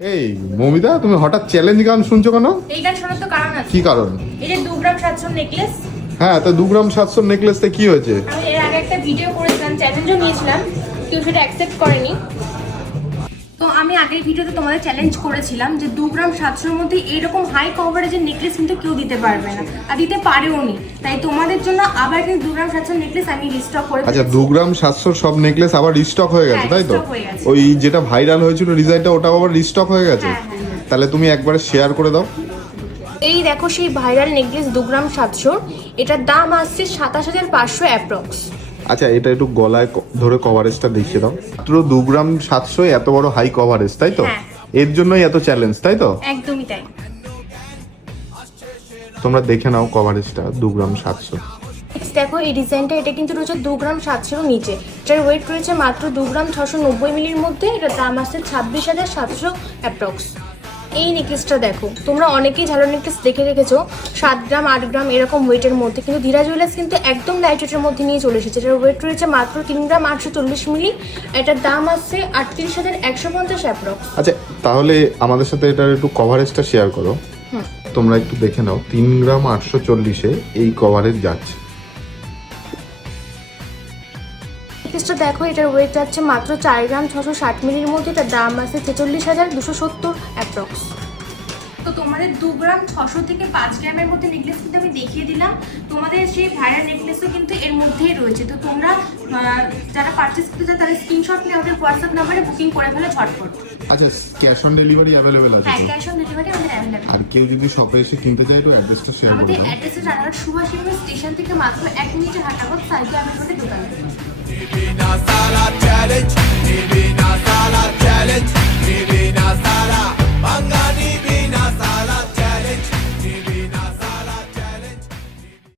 এই মমিতা তুমি হঠাৎ চ্যালেঞ্জ গান শুনছো কেন? এই গান শোনার তো কারণ আছে। কি কারণ? এই যে 2 গ্রাম সাতশো নেকলেস হ্যাঁ তো 2 গ্রাম সাতশো নেকলেসতে কি হয়েছে? আমি এর আগে একটা ভিডিও করেছিলাম চ্যালেঞ্জও নিয়েছিলাম কেউ সেটা অ্যাকসেপ্ট করেনি। তো আমি আগের ভিডিওতে তোমাদের চ্যালেঞ্জ করেছিলাম যে দু গ্রাম সাতশোর মধ্যে এইরকম হাই কভারেজের নেকলেস কিন্তু কেউ দিতে পারবে না। আর দিতে পারেও নি। তাই তোমাদের জন্য আবার কিন্তু দু গ্রাম সাতশোর নেকলেস আমি রিস্টক করে আচ্ছা দু গ্রাম সাতশোর সব নেকলেস আবার রিস্টক হয়ে গেছে হ্যাঁ, তাই তো। ওই যেটা ভাইরাল হয়েছিল ডিজাইনটা ওটাও আবার রিস্টক হয়ে গেছে? হ্যাঁ, হ্যাঁ। তাহলে তুমি একবার শেয়ার করে দাও। এই দেখো সেই ভাইরাল নেকলেস দু গ্রাম সাতশোর। এটার দাম আসছে সাতাশ হাজার পাঁচশো অ্যাপ্রক্স আচ্ছা এটা একটু গলায় ধরে কভারেজটা দেখিয়ে দাও। মাত্র দু গ্রাম সাতশো এত বড় হাই কভারেজ তাই তো? হ্যাঁ। এর জন্যই এত চ্যালেঞ্জ তাই তো? একদমই তাই। তোমরা দেখে নাও কভারেজটা দু গ্রাম সাতশো। দেখো এই ডিজাইনটা এটা কিন্তু রয়েছে দু গ্রাম সাতশোর নিচে। এটার ওয়েট রয়েছে মাত্র দু গ্রাম ছশো নব্বই মিলির মধ্যে এটার দাম আসছে ছাব্বিশ হাজার সাতশো অ্যাপ্রক্স এই নেকলেসটা দেখো। তোমরা অনেকেই ঝালো নেকলেস দেখে রেখেছো সাত গ্রাম আট গ্রাম এরকম ওয়েটের মধ্যে। কিন্তু ধীরা জুয়েলার্স কিন্তু একদম লাইট ওয়েটের মধ্যে নিয়ে চলে এসেছে। এটার ওয়েট রয়েছে মাত্র তিন গ্রাম আটশো চল্লিশ মিলি। এটার দাম আসছে আটত্রিশ হাজার একশো পঞ্চাশ অ্যাপ্রক্স আচ্ছা তাহলে আমাদের সাথে এটার একটু কভারেজটা শেয়ার করো। তোমরা একটু দেখে নাও তিন গ্রাম আটশো চল্লিশে এই কভারেজ যাচ্ছে। নেকলেসটা দেখো এটার ওয়েট যাচ্ছে মাত্র চার গ্রাম ছশো ষাট মিলির মধ্যে এটার দাম আছে ছেচল্লিশ হাজার দুশো সত্তর অ্যাপ্রক্স তো তোমাদের দু গ্রাম ছশো থেকে পাঁচ গ্রামের মধ্যে নেকলেস কিন্তু আমি দেখিয়ে দিলাম। তোমাদের সেই ভাইরাল নেকলেসও কিন্তু এর মধ্যেই রয়েছে। তো তোমরা যারা পারচেস করতে চাও তারা স্ক্রিনশট নিয়ে আমাদের হোয়াটসঅ্যাপ নাম্বারে বুকিং করে ফেলে ঝটপট। আচ্ছা ক্যাশ অন ডেলিভারি অ্যাভেলেবেল আছে হ্যাঁ ক্যাশ অন ডেলিভারি আমাদের অ্যাভেলেবেল আর কেউ যদি শপে এসে কিনতে চায় তো অ্যাড্রেসটা শেয়ার করে আমাদের দাও। অ্যাড্রেসে রানাঘাট সুভাষ স্টেশন থেকে মাত্র এক মিনিটের হাঁটাপথ সাইকেল আমি আমাদের দোকানে Nibina Sara Challenge Nibina